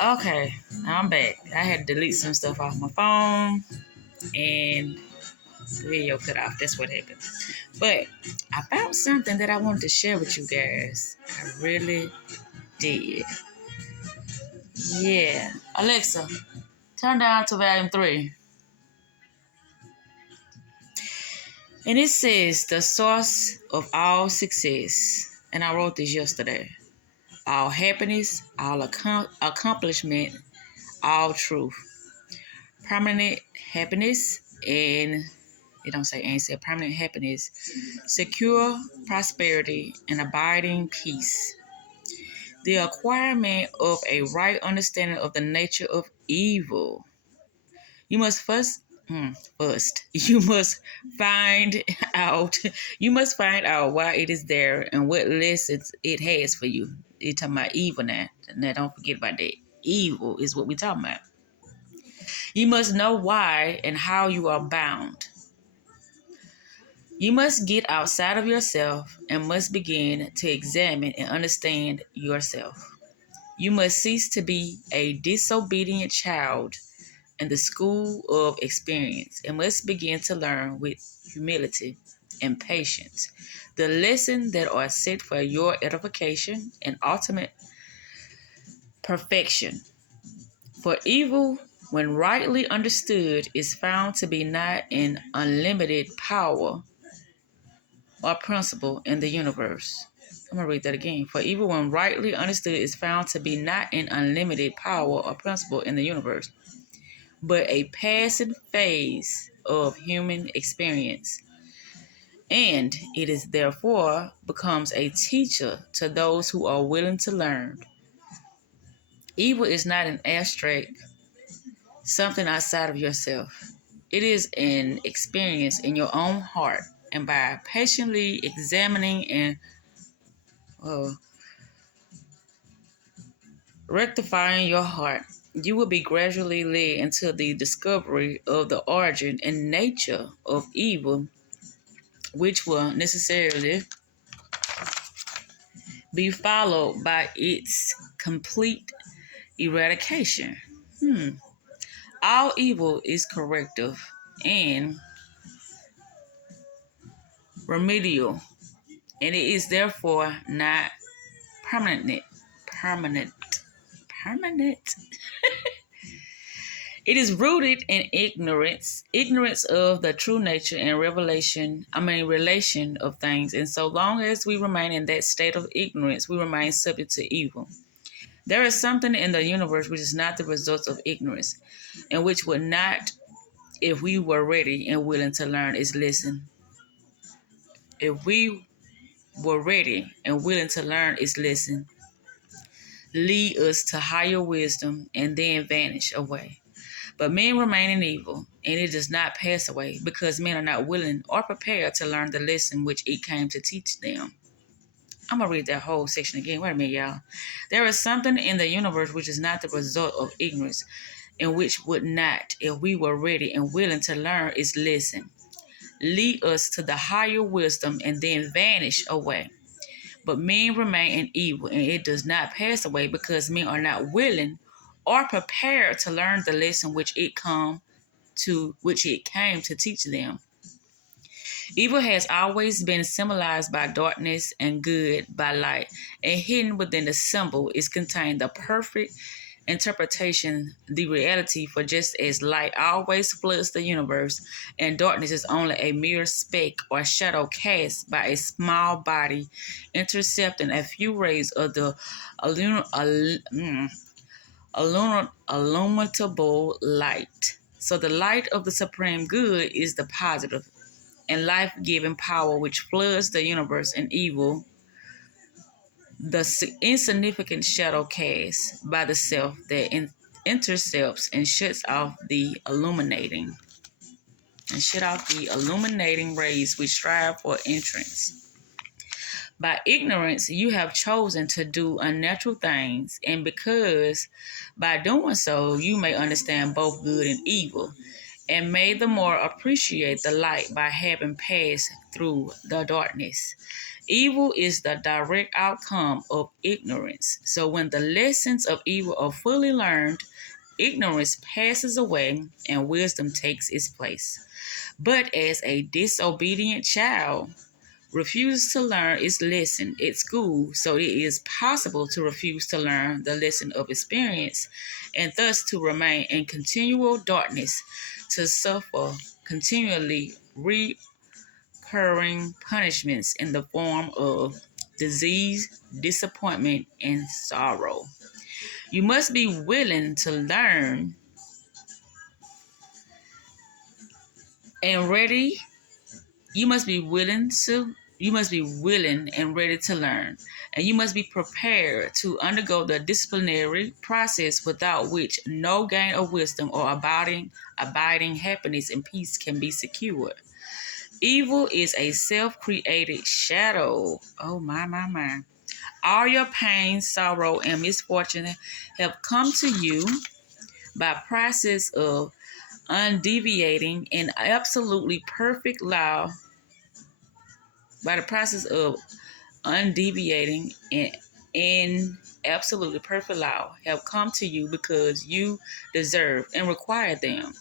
Okay, I'm back. I had to delete some stuff off my phone and the video cut off. That's what happened. But I found something that I wanted to share with you guys. I really did. Yeah. Alexa, turn down to volume 3. And it says the source of all success. And I wrote this yesterday. All happiness, all accomplishment, all truth. Permanent happiness and it don't say and said permanent happiness, secure prosperity, and abiding peace. The acquirement of a right understanding of the nature of evil. You must you must find out why it is there and what lessons it has for you. You're talking about evil now. Now don't forget about that. Evil is what we're talking about. You must know why and how you are bound. You must get outside of yourself and must begin to examine and understand yourself. You must cease to be a disobedient child in the school of experience and must begin to learn with humility and patience the lessons that are set for your edification and ultimate perfection. For evil, when rightly understood, is found to be not an unlimited power or principle in the universe. I'm going to read that again. For evil, when rightly understood, is found to be not an unlimited power or principle in the universe, but a passing phase of human experience. And it is therefore becomes a teacher to those who are willing to learn. Evil is not an abstract, something outside of yourself. It is an experience in your own heart, and by patiently examining and rectifying your heart, you will be gradually led into the discovery of the origin and nature of evil, which will necessarily be followed by its complete eradication. All evil is corrective and remedial, and it is therefore not permanent. Permanent. It is rooted in ignorance of the true nature and relation of things. And so long as we remain in that state of ignorance, we remain subject to evil. There is something in the universe which is not the result of ignorance, and which would not, if we were ready and willing to learn its lesson. If we were ready and willing to learn its lesson, lead us to higher wisdom and then vanish away. But men remain in evil, and it does not pass away, because men are not willing or prepared to learn the lesson which it came to teach them. I'm going to read that whole section again. Wait a minute, y'all. There is something in the universe which is not the result of ignorance, and which would not, if we were ready and willing to learn its lesson, lead us to the higher wisdom and then vanish away. But men remain in evil, and it does not pass away, because men are not willing or prepared to learn the lesson which it came to teach them. Evil has always been symbolized by darkness and good by light, and hidden within the symbol is contained the perfect interpretation, the reality. For just as light always floods the universe, and darkness is only a mere speck or shadow cast by a small body intercepting a few rays of the illuminable light. So the light of the supreme good is the positive and life-giving power which floods the universe, and evil, the insignificant shadow cast by the self that intercepts and shuts off the illuminating rays which strive for entrance. By ignorance, you have chosen to do unnatural things, and because by doing so, you may understand both good and evil, and may the more appreciate the light by having passed through the darkness. Evil is the direct outcome of ignorance. So when the lessons of evil are fully learned, ignorance passes away and wisdom takes its place. But as a disobedient child refuses to learn its lesson at school, so it is possible to refuse to learn the lesson of experience and thus to remain in continual darkness, to suffer continually recurring punishments in the form of disease, disappointment, and sorrow. You must be willing to learn and ready. You must be willing and ready to learn. And you must be prepared to undergo the disciplinary process without which no gain of wisdom or abiding happiness and peace can be secured. Evil is a self-created shadow. Oh my. All your pain, sorrow, and misfortune have come to you by process of undeviating and absolutely perfect law, by the process of undeviating and in absolutely perfect law have come to you because you deserve and require them.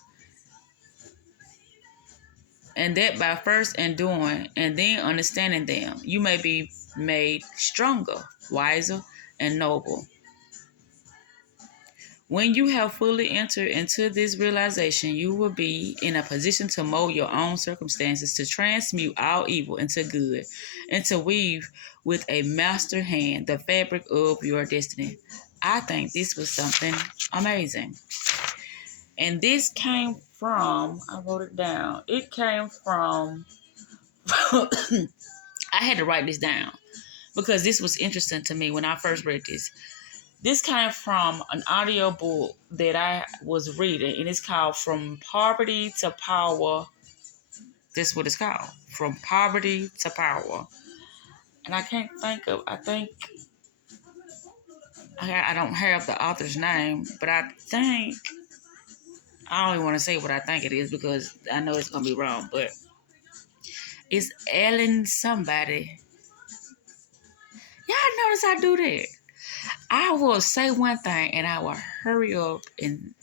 And that by first enduring and then understanding them, you may be made stronger, wiser, and noble. When you have fully entered into this realization, you will be in a position to mold your own circumstances, to transmute all evil into good, and to weave with a master hand the fabric of your destiny. I think this was something amazing. And this came from, I wrote it down. It came from, I had to write this down because this was interesting to me when I first read this. This came from an audio book that I was reading, and it's called From Poverty to Power. That's what it's called. From Poverty to Power. And I can't think of, I don't have the author's name, but I don't even want to say what I think it is because I know it's going to be wrong, but it's Ellen somebody. Y'all notice I do that. I will say one thing and I will hurry up and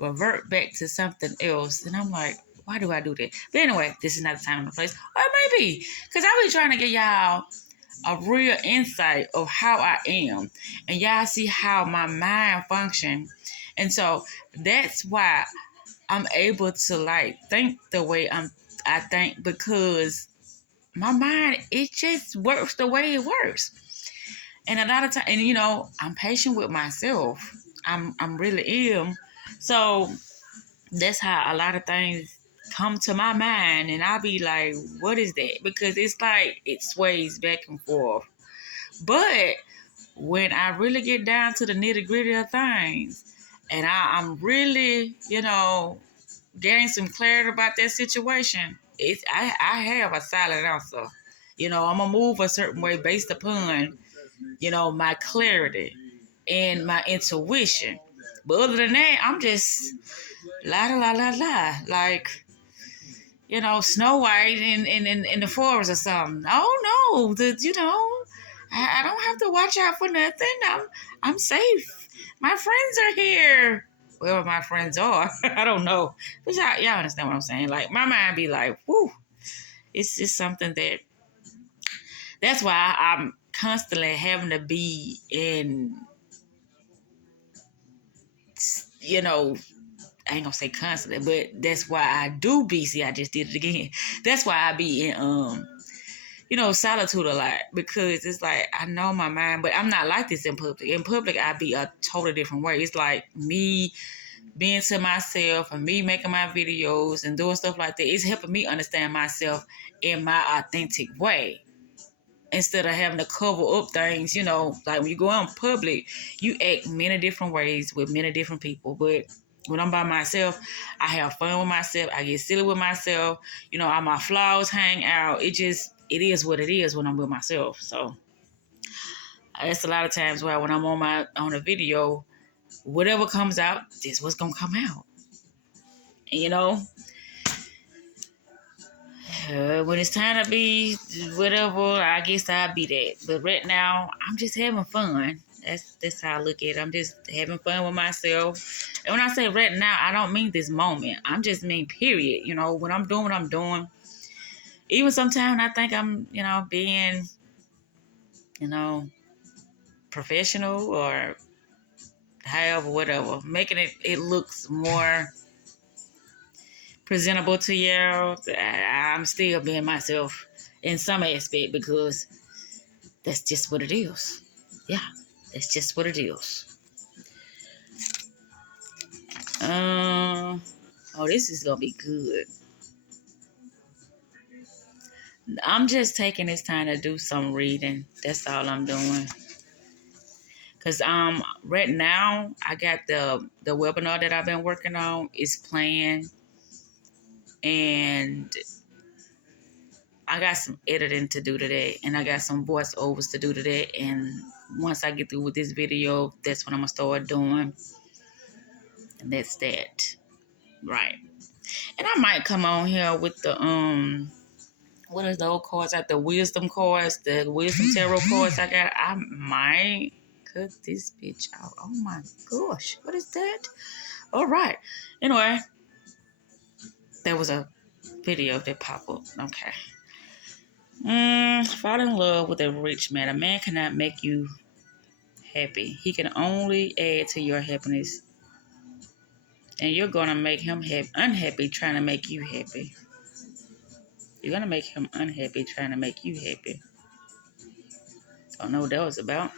revert back to something else. And I'm like, why do I do that? But anyway, this is not the time and the place. Or maybe, because I be trying to get y'all a real insight of how I am. And y'all see how my mind functions. And so that's why I'm able to like think the way I think, because my mind, it just works the way it works. And a lot of time, and I'm patient with myself. I'm really am. So that's how a lot of things come to my mind, and I'll be like, what is that? Because it's like it sways back and forth. But when I really get down to the nitty-gritty of things, and I'm really, getting some clarity about that situation, I have a solid answer. I'm gonna move a certain way based upon, my clarity and my intuition. But other than that, I'm just la. Like, Snow White in the forest or something. Oh no, I don't have to watch out for nothing. I'm safe. My friends are here. Wherever my friends are, I don't know. But y'all understand what I'm saying? Like, my mind be like, whoo. It's just something that's why I'm constantly having to be in, I ain't gonna say constantly, but that's why I do be. See, I just did it again. That's why I be in, solitude a lot, because it's like I know my mind, but I'm not like this in public. In public, I be a totally different way. It's like me being to myself and me making my videos and doing stuff like that. It's helping me understand myself in my authentic way, instead of having to cover up things. Like when you go out in public, you act many different ways with many different people. But when I'm by myself, I have fun with myself. I get silly with myself. All my flaws hang out. It is what it is when I'm with myself. So that's a lot of times why when I'm on a video, whatever comes out, this what's gonna come out. And, When it's time to be whatever, I guess I'll be that. But right now, I'm just having fun. That's how I look at it. I'm just having fun with myself. And when I say right now, I don't mean this moment. I'm just mean period. You know, when I'm doing what I'm doing, even sometimes I think I'm, being, you know, professional or however, whatever, making it looks more presentable to you. I'm still being myself in some aspect because that's just what it is. Yeah, that's just what it is. Oh, this is gonna be good. I'm just taking this time to do some reading. That's all I'm doing. Cause right now I got the webinar that I've been working on is playing, and I got some editing to do today, and I got some voiceovers to do today. And once I get through with this video, that's when I'm gonna start doing. And that's that, right? And I might come on here with the what is those cards? Like the wisdom cards, the wisdom tarot cards I got. I might cut this bitch out. Oh my gosh, what is that? All right. Anyway, there was a video that popped up. Okay. Fall in love with a rich man. A man cannot make you happy. He can only add to your happiness. And you're gonna make him unhappy trying to make you happy. You're gonna make him unhappy trying to make you happy. Don't know what that was about.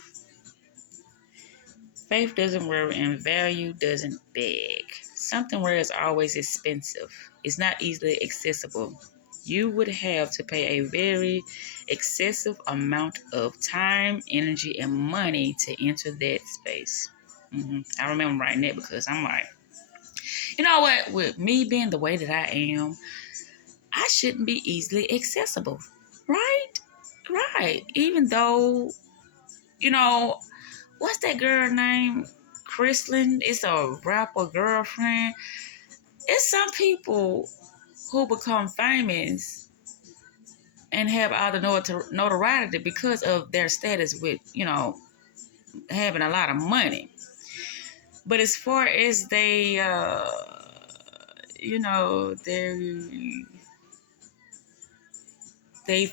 Faith doesn't worry and value doesn't beg. Something where it's always expensive. It's not easily accessible. You would have to pay a very excessive amount of time, energy, and money to enter that space. I remember writing that because I'm like, you know what? With me being the way that I am, I shouldn't be easily accessible. Right? Right. Even though, you know, what's that girl name? Chrislyn. It's a rapper girlfriend. It's some people who become famous and have all the notoriety because of their status with, having a lot of money. But as far as their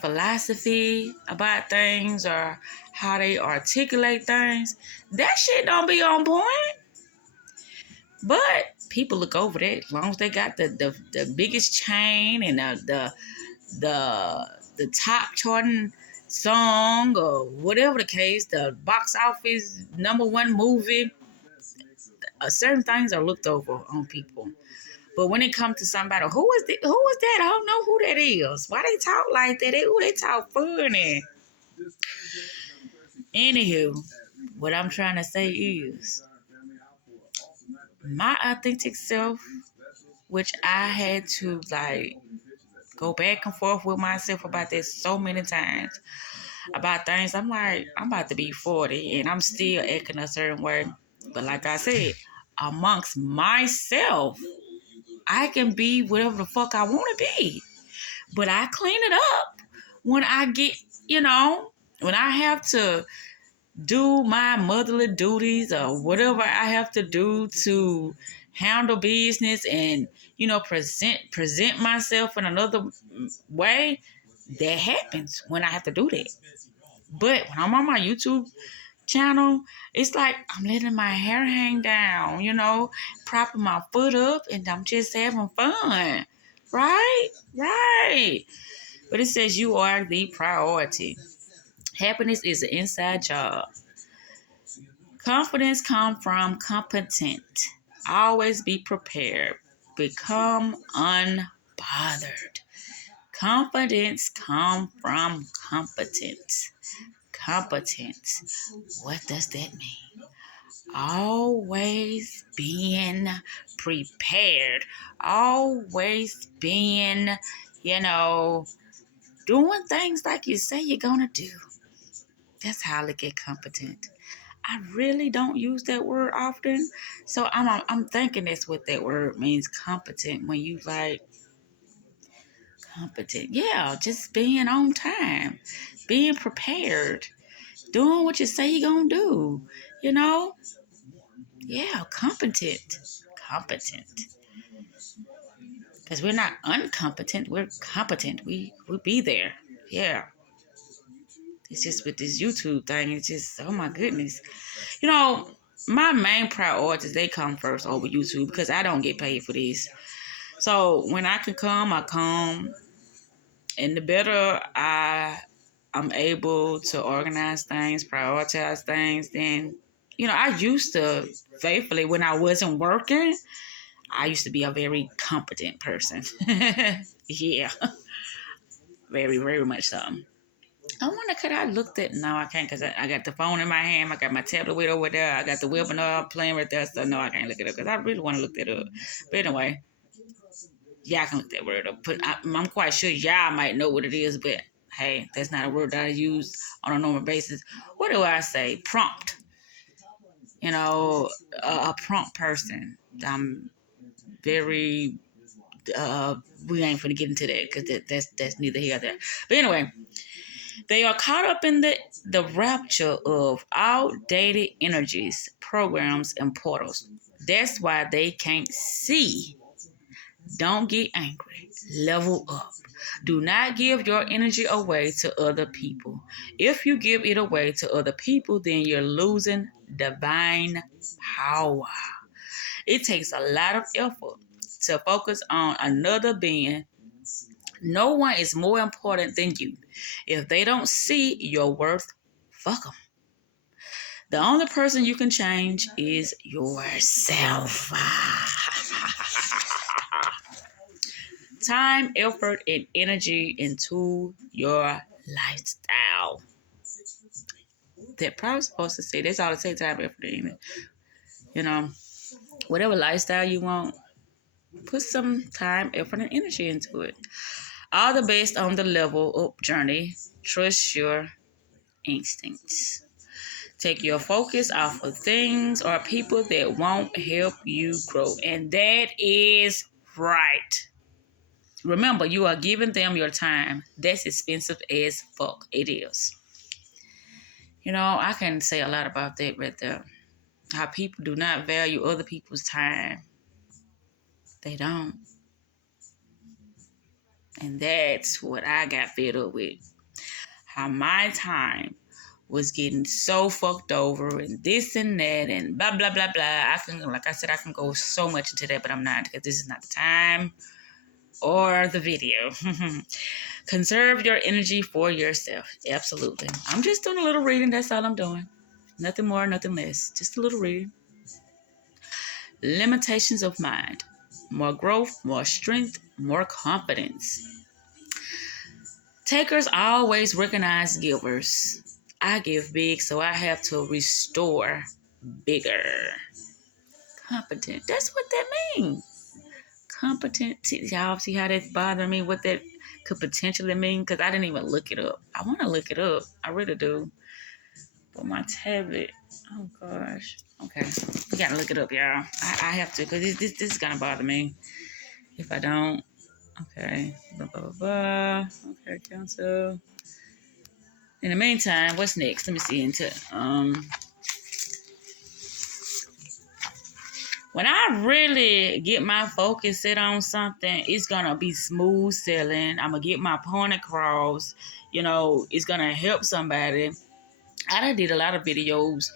philosophy about things or how they articulate things, that shit don't be on point. But people look over that as long as they got the biggest chain and the top charting song or whatever the case, the box office #1 movie. Certain things are looked over on people. But when it comes to somebody, who is that? I don't know who that is. Why they talk like that? They talk funny. Anywho, what I'm trying to say is my authentic self, which I had to go back and forth with myself about this so many times. About things I'm like, I'm about to be 40 and I'm still acting a certain way. But like I said, amongst myself, I can be whatever the fuck I want to be. But I clean it up when I get, when I have to do my motherly duties or whatever I have to do to handle business and, present myself in another way. That happens when I have to do that. But when I'm on my YouTube channel, it's like I'm letting my hair hang down, propping my foot up, and I'm just having fun. Right? Right. But it says you are the priority. Happiness is an inside job. Confidence comes from competent. Always be prepared. Become unbothered. Confidence comes from competence. Competence. What does that mean? Always being prepared. Always being, doing things like you say you're going to do. That's how I look at competent. I really don't use that word often. So I'm thinking that's what that word means, competent. When you Competent. Yeah, just being on time, being prepared, doing what you say you're going to do. You know? Yeah, competent. Competent. Because we're not uncompetent, we're competent. We be there. Yeah. It's just with this YouTube thing, it's just, oh my goodness. You know, my main priorities, they come first over YouTube because I don't get paid for this. So when I can come, I come. And the better I'm able to organize things, prioritize things, then, I used to faithfully, when I wasn't working, I used to be a very competent person. Yeah, very, very much so. I wonder, could I look at? No, I can't because I got the phone in my hand. I got my tablet with over there. I got the webinar playing right there. So, no, I can't look it up because I really want to look that up. But anyway, yeah, I can look that word up. But I'm quite sure y'all might know what it is. But hey, that's not a word that I use on a normal basis. What do I say? Prompt. A prompt person. I'm very. We ain't gonna get into that because that's neither here nor there. But anyway. They are caught up in the rapture of outdated energies, programs, and portals. That's why they can't see. Don't get angry. Level up. Do not give your energy away to other people. If you give it away to other people, then you're losing divine power. It takes a lot of effort to focus on another being. No one is more important than you. If they don't see your worth, fuck them. The only person you can change is yourself. Time, effort, and energy into your lifestyle. They're probably supposed to say that's all it takes, time, effort, and whatever lifestyle you want, put some time, effort, and energy into it. All the best on the level up journey. Trust your instincts. Take your focus off of things or people that won't help you grow. And that is right. Remember, you are giving them your time. That's expensive as fuck. It is. I can say a lot about that right there. How people do not value other people's time. They don't. And that's what I got fed up with. How my time was getting so fucked over and this and that and blah, blah, blah, blah. Like I said, I can go so much into that, but I'm not because this is not the time or the video. Conserve your energy for yourself. Absolutely. I'm just doing a little reading. That's all I'm doing. Nothing more, nothing less. Just a little reading. Limitations of mind. More growth, more strength, more confidence. Takers always recognize givers. I give big, so I have to restore bigger. Competent. That's what that means. Competent. Y'all see how that's bothering me? What that could potentially mean? Because I didn't even look it up. I want to look it up. I really do. But my tablet. Oh, gosh. Okay. We got to look it up, y'all. I have to because this is going to bother me if I don't. Okay. Blah, blah, blah, blah. Okay, cancel. In the meantime, what's next? Let me see. When I really get my focus set on something, it's gonna be smooth sailing. I'm gonna get my point across. It's gonna help somebody. I done did a lot of videos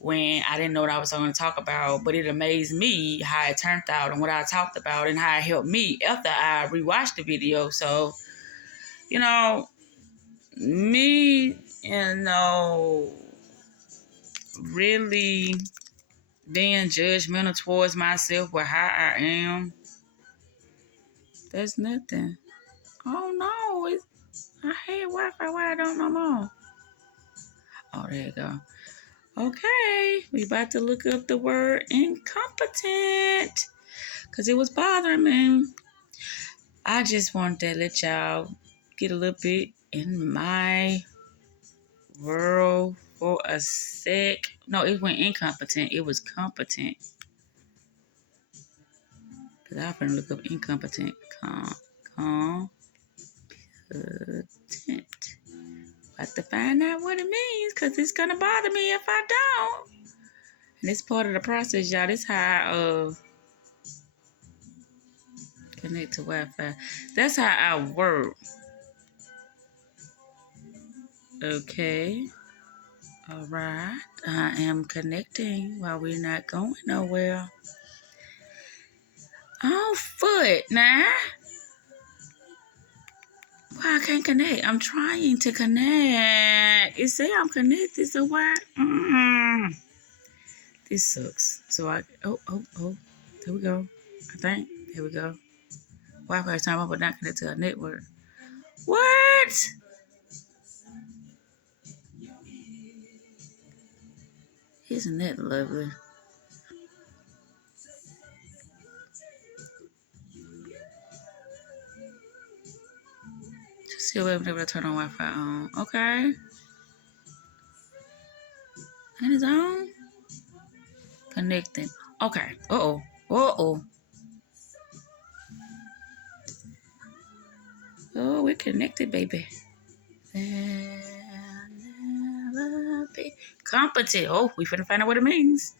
when I didn't know what I was going to talk about, but it amazed me how it turned out and what I talked about and how it helped me after I rewatched the video. So, me, really being judgmental towards myself with how I am, that's nothing. Oh no, I hate Wi-Fi. Why I don't know more? Oh, there you go. Okay, we about to look up the word incompetent because it was bothering me. I just wanted to let y'all get a little bit in my world for a sec. No, it went incompetent. It was competent. Because I'm going to look up incompetent. Competent. About to find out what it means, because it's going to bother me if I don't. And it's part of the process, y'all. This how I connect to Wi-Fi. That's how I work. Okay. All right. I am connecting while we're not going nowhere. On foot now. Why I can't connect? I'm trying to connect. It say I'm connected, so why? This sucks. So oh. There we go. I think. There we go. Wi-Fi time up, but not connected to a network. What? Isn't that lovely? Just see if I'm able to turn on Wi-Fi on. Okay. And it's on. Connecting. Okay. Uh-oh. Oh, we're connected, baby. Never be competent. Oh, we finna find out what it means.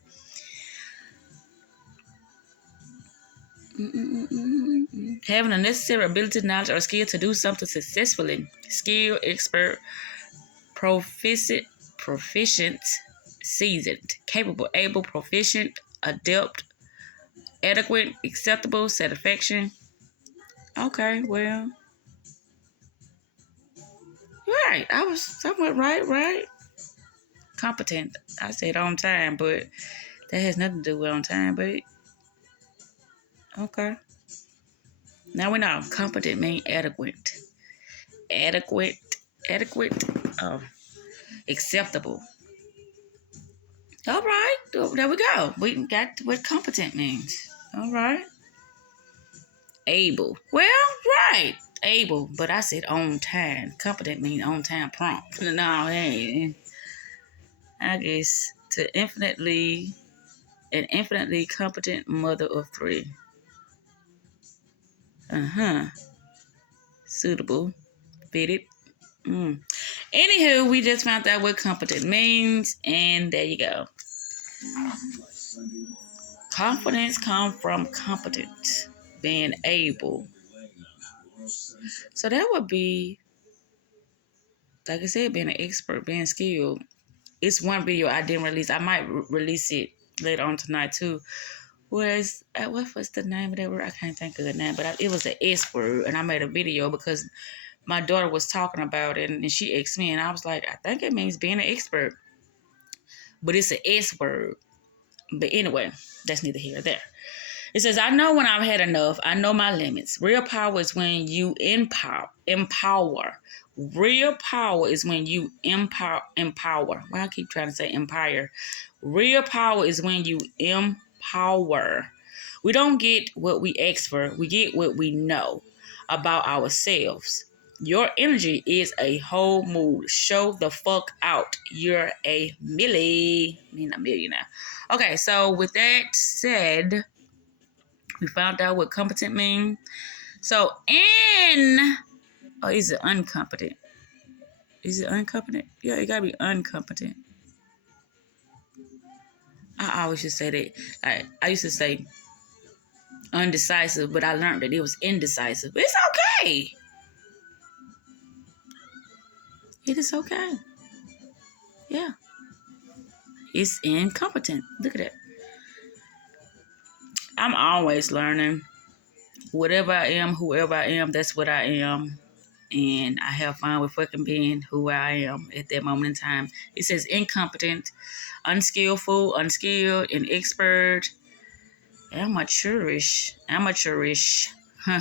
Having the necessary ability, knowledge, or skill to do something successfully. Skill, expert, proficient, seasoned, capable, able, proficient, adept, adequate, acceptable, satisfaction. Okay, well. Right. I was somewhat right. Competent. I said on time, but that has nothing to do with on time, but okay. Now we know competent means adequate. Adequate. Acceptable. All right. There we go. We got what competent means. All right. Able. Well, right. Able, but I said on time. Competent means on time, prompt. No, hey. I guess an infinitely competent mother of three. Suitable. Fitted. Anywho, we just found out what competent means, and there you go. Confidence comes from competent, being able. So that would be, like I said, being an expert, being skilled. It's one video I didn't release. I might release it later on tonight too. What was the name of that word? I can't think of the name, but it was an S word, and I made a video because my daughter was talking about it, and she asked me, and I was like, I think it means being an expert, but it's an S word. But anyway, that's neither here nor there. It says, I know when I've had enough. I know my limits. Real power is when you empower. Real power is when you empower. Well, I keep trying to say empire. Real power is when you empower. We don't get what we ask for. We get what we know about ourselves. Your energy is a whole mood. Show the fuck out. You're a millionaire. Okay, so with that said, we found out what competent means. So is it uncompetent? Is it uncompetent? Yeah, it gotta be uncompetent. I always just say that. I used to say undecisive, but I learned that it was indecisive. It's okay. It is okay. Yeah. It's incompetent. Look at that. I'm always learning. Whatever I am, whoever I am, that's what I am. And I have fun with fucking being who I am at that moment in time. It says incompetent, unskillful, unskilled, inexpert, amateurish. Huh.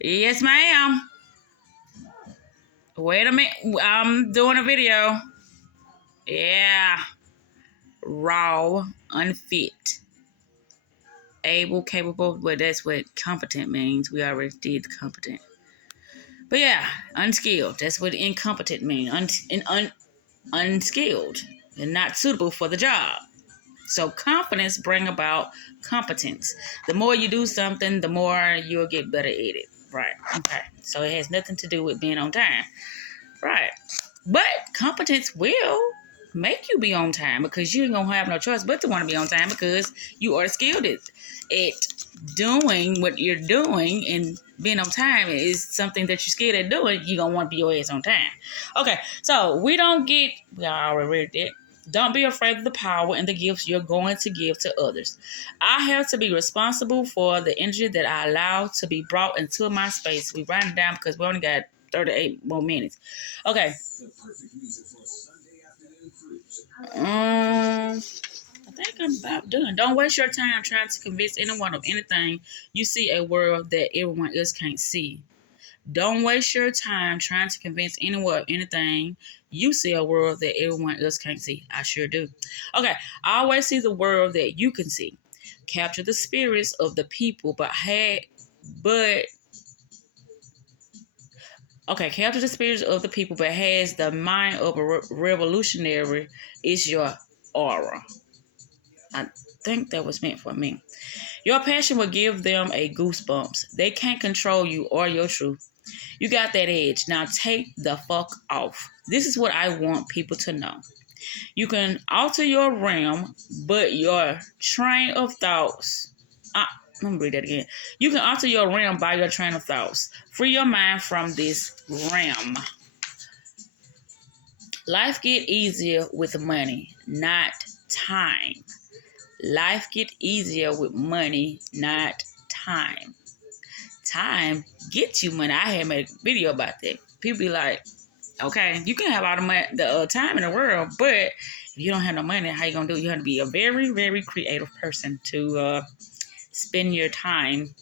Yes, ma'am. Wait a minute. I'm doing a video. Yeah. Raw, unfit. Able, capable, but that's what competent means. We already did competent. But yeah, unskilled. That's what incompetent means. Unskilled and not suitable for the job. So confidence bring about competence. The more you do something, the more you'll get better at it. Right. Okay. So it has nothing to do with being on time. Right. But competence will make you be on time because you ain't gonna have no choice but to want to be on time because you are skilled at doing what you're doing, and being on time is something that you're skilled at doing. You're gonna want to be your ass on time. Okay, so we already read that. Don't be afraid of the power and the gifts you're going to give to others. I have to be responsible for the energy that I allow to be brought into my space. We write it down because we only got 38 more minutes. Okay. I think I'm about done. Don't waste your time trying to convince anyone of anything. You see a world that everyone else can't see. Don't waste your time trying to convince anyone of anything. You see a world that everyone else can't see. I sure do. Okay, I always see the world that you can see. Capture the spirits of the people, capture the spirits of the people, but has the mind of a revolutionary is your aura. I think that was meant for me. Your passion will give them a goosebumps. They can't control you or your truth. You got that edge. Now take the fuck off. This is what I want people to know. You can alter your realm, but your train of thoughts. Let me read that again. You can alter your realm by your train of thoughts. Free your mind from this realm. Life get easier with money, not time. Life get easier with money, not time. Time gets you money. I had made a video about that. People be like, okay, you can have all the money, the time in the world, but if you don't have no money, how you gonna do it? You have to be a very, very creative person to spend your time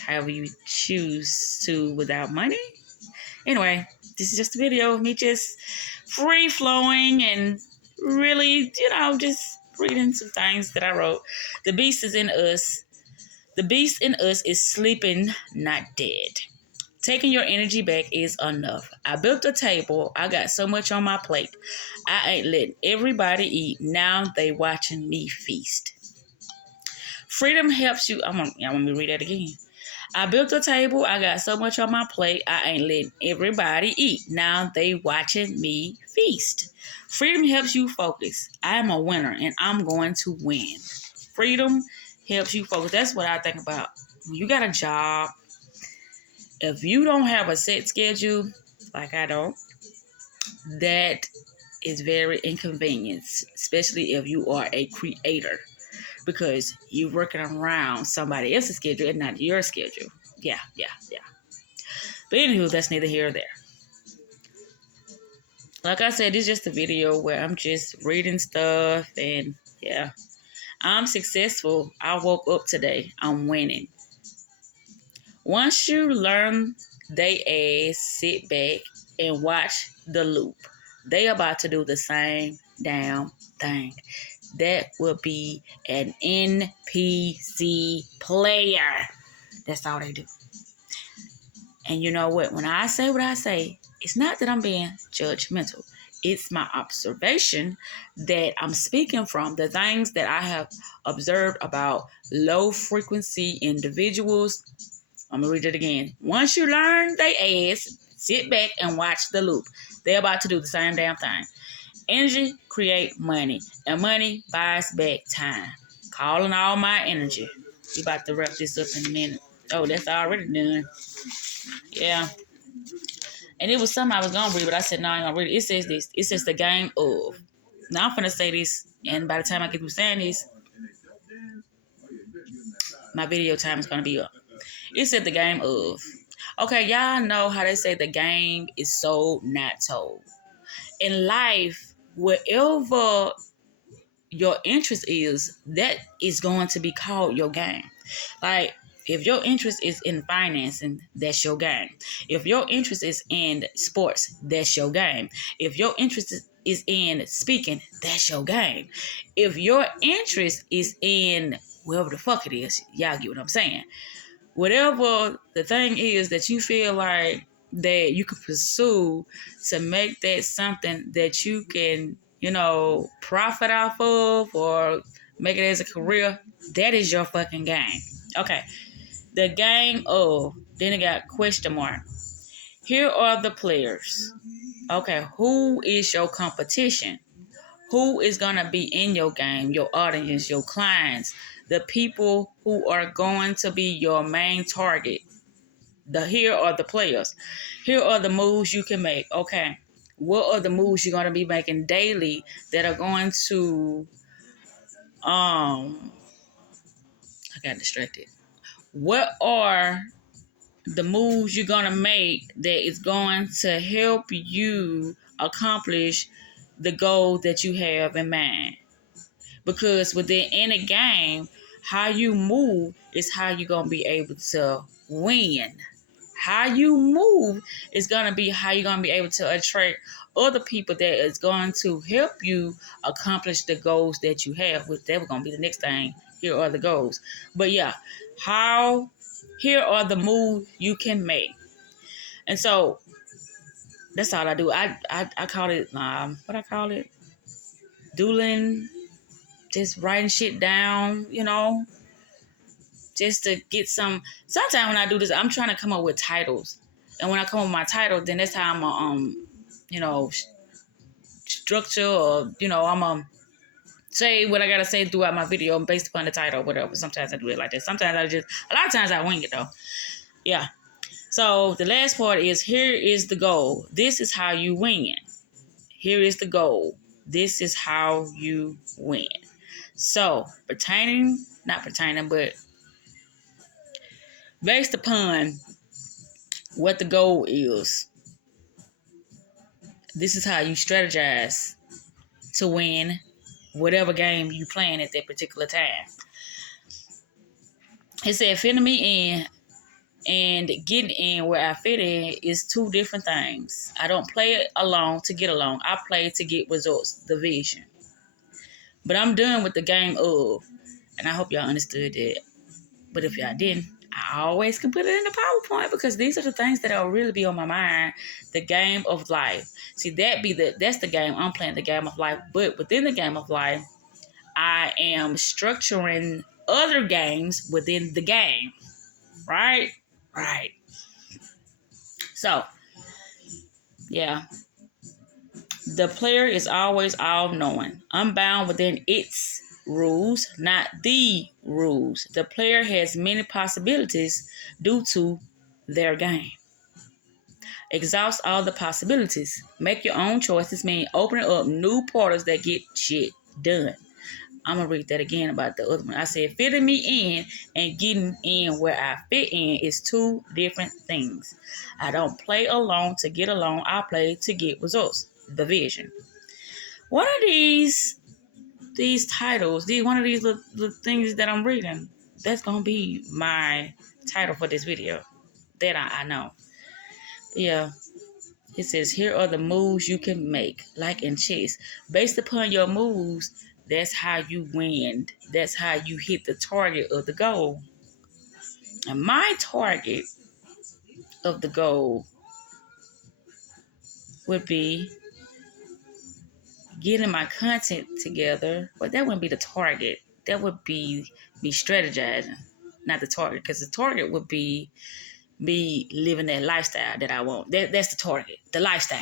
however you choose to without money. Anyway, this is just a video of me just free flowing and really, just reading some things that I wrote. The beast is in us. The beast in us is sleeping, not dead. Taking your energy back is enough. I built a table. I got so much on my plate. I ain't letting everybody eat. Now they watching me feast. Freedom helps you. I want me to read that again. I built a table. I got so much on my plate. I ain't letting everybody eat. Now they watching me feast. Freedom helps you focus. I am a winner and I'm going to win. Freedom helps you focus. That's what I think about. When you got a job, if you don't have a set schedule, like I don't, that is very inconvenient, especially if you are a creator, because you're working around somebody else's schedule and not your schedule. Yeah. But anywho, that's neither here or there. Like I said, this is just a video where I'm just reading stuff, and yeah, I'm successful. I woke up today. I'm winning. Once you learn they ass, sit back and watch the loop. They about to do the same damn thing. That will be an NPC player. That's all they do. And you know what? When I say what I say, it's not that I'm being judgmental. It's my observation that I'm speaking from, the things that I have observed about low frequency individuals. I'm going to read it again. Once you learn they ass, sit back and watch the loop. They're about to do the same damn thing. Energy create money, and money buys back time. Calling all my energy. We about to wrap this up in a minute. Oh, that's already done. Yeah. And it was something I was going to read, but I said, no, I ain't going to read it. It says this. It says the game of. Now I'm going to say this, and by the time I get through saying this, my video time is going to be up. It said the game of. Okay, y'all know how they say the game is sold, not told. In life, whatever your interest is, that is going to be called your game. Like, if your interest is in financing, that's your game. If your interest is in sports, that's your game. If your interest is in speaking, that's your game. If your interest is in whatever the fuck it is, y'all get what I'm saying. Whatever the thing is that you feel like that you can pursue to make that something that you can, profit off of or make it as a career, that is your fucking game. Okay. The game of Then it got question mark. Here are the players. Okay, who is your competition? Who is going to be in your game, your audience, your clients, the people who are going to be your main target? Here are the players. Here are the moves you can make. Okay, what are the moves you're going to be making daily that are going to, I got distracted. What are the moves you're going to make that is going to help you accomplish the goal that you have in mind? Because within any game, how you move is how you're going to be able to win. How you move is going to be how you're going to be able to attract other people that is going to help you accomplish the goals that you have. Which that was going to be the next thing. Here are the goals. But yeah, here are the moves you can make. And so that's all I do. I call it, what I call it? Doodling, just writing shit down, just to get some. Sometimes when I do this, I'm trying to come up with titles. And when I come up with my title, then that's how I'm structure, or, I'm say what I got to say throughout my video based upon the title or whatever. Sometimes I do it like that. Sometimes a lot of times I wing it though. Yeah. So the last part is, here is the goal. This is how you win. Here is the goal. This is how you win. So but based upon what the goal is, this is how you strategize to win whatever game you playing at that particular time. It said fitting me in and getting in where I fit in is two different things. I don't play alone to get along. I play to get results, the vision. But I'm done with the game of, and I hope y'all understood that. But if y'all didn't, I always can put it in the PowerPoint, because these are the things that will really be on my mind. The game of life. See, that's the game I'm playing, the game of life. But within the game of life, I am structuring other games within the game. Right? Right. So, yeah. The player is always all-knowing, unbound within its rules, not the rules. The player has many possibilities due to their game. Exhaust all the possibilities. Make your own choices, mean opening up new portals that get shit done. I'm going to read that again about the other one. I said fitting me in and getting in where I fit in is two different things. I don't play alone to get along. I play to get results. The vision. One of these titles, one of these little things that I'm reading, that's going to be my title for this video. That I know. Yeah. It says, here are the moves you can make, like in chess. Based upon your moves, that's how you win. That's how you hit the target of the goal. And my target of the goal would be getting my content together. But that wouldn't be the target. That would be me strategizing, not the target. Because the target would be me living that lifestyle that I want. That's the target, the lifestyle.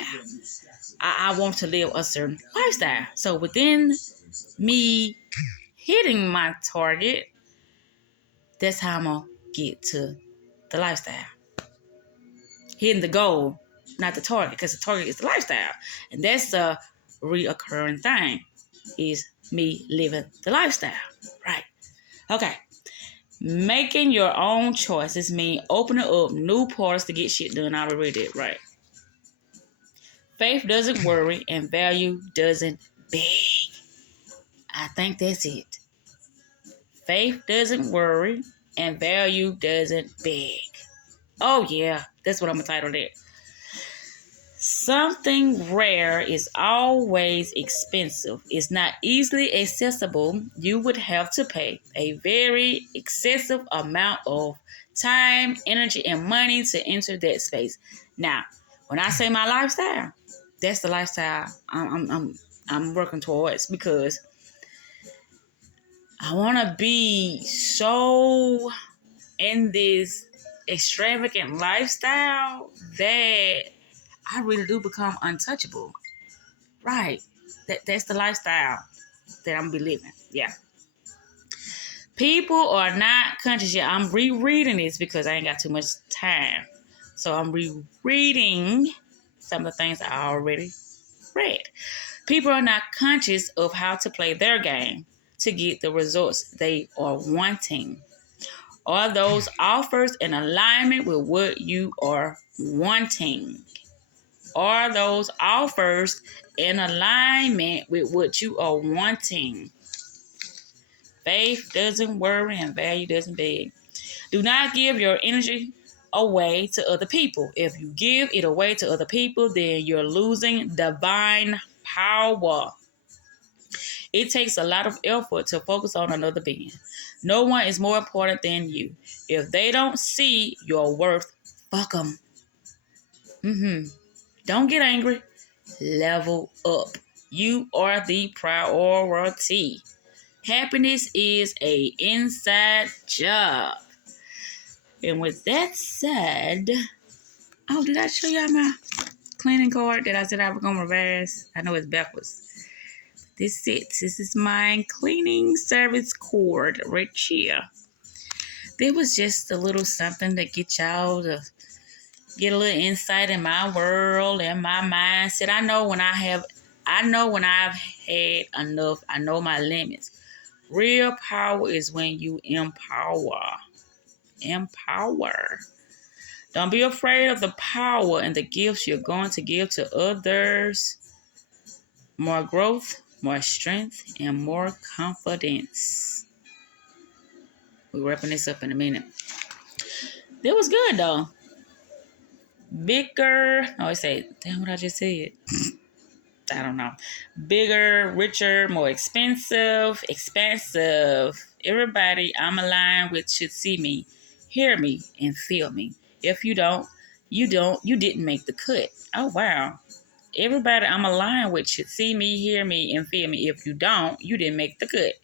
I want to live a certain lifestyle. So within me hitting my target, that's how I'm going to get to the lifestyle. Hitting the goal, not the target, because the target is the lifestyle. And that's the reoccurring thing, is me living the lifestyle. Right. Okay. Making your own choices mean opening up new portals to get shit done. I already read it. Right. Faith doesn't worry and value doesn't beg. I think that's it. Faith doesn't worry and value doesn't beg. Oh, yeah. That's what I'm going to title it. Something rare is always expensive. It's not easily accessible. You would have to pay a very excessive amount of time, energy, and money to enter that space. Now, when I say my lifestyle, that's the lifestyle I'm working towards, because I want to be so in this extravagant lifestyle, that I really do become untouchable. Right. That's the lifestyle that I'm be living. Yeah. People are not conscious yet. I'm rereading this because I ain't got too much time. So I'm rereading some of the things I already read. People are not conscious of how to play their game to get the results they are wanting. Are those offers in alignment with what you are wanting? Are those offers in alignment with what you are wanting? Faith doesn't worry and value doesn't beg. Do not give your energy away to other people. If you give it away to other people, then you're losing divine power. It takes a lot of effort to focus on another being. No one is more important than you. If they don't see your worth, fuck them. Don't get angry. Level up. You are the priority. Happiness is a inside job. And with that said, oh, did I show y'all my cleaning card that I said I was going to reverse? I know it's backwards. This is my cleaning service cord right here. There was just a little something to get y'all to get a little insight in my world and my mindset. I know when I've had enough. I know my limits. Real power is when you empower. Empower. Don't be afraid of the power and the gifts you're going to give to others. More growth, more strength, and more confidence. We're wrapping this up in a minute. It was good though. Bigger. Oh, I say, damn what I just said. I don't know. Bigger, richer, more expensive. Everybody I'm aligned with should see me, hear me, and feel me. If you didn't make the cut. Oh, wow. Everybody I'm aligned with should see me, hear me, and feel me. If you don't, you didn't make the cut.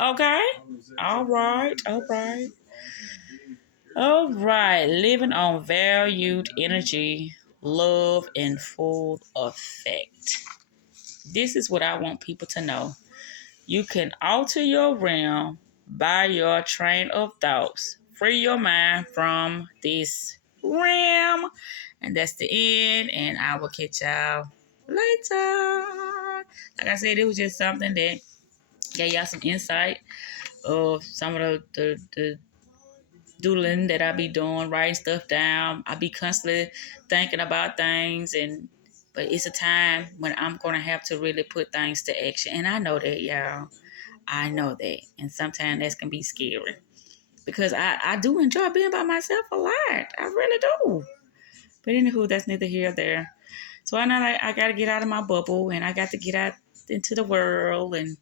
Okay? All right. Living on valued energy, love, and full effect. This is what I want people to know. You can alter your realm by your train of thoughts. Free your mind from this realm. And that's the end. And I will catch y'all later. Like I said, it was just something that gave y'all some insight of some of the doodling that I be doing, writing stuff down. I be constantly thinking about things, but it's a time when I'm gonna have to really put things to action. And I know that, y'all. I know that. And sometimes that can be scary. Because I do enjoy being by myself a lot. I really do. But anywho, that's neither here nor there. So I know I gotta get out of my bubble and I got to get out into the world and,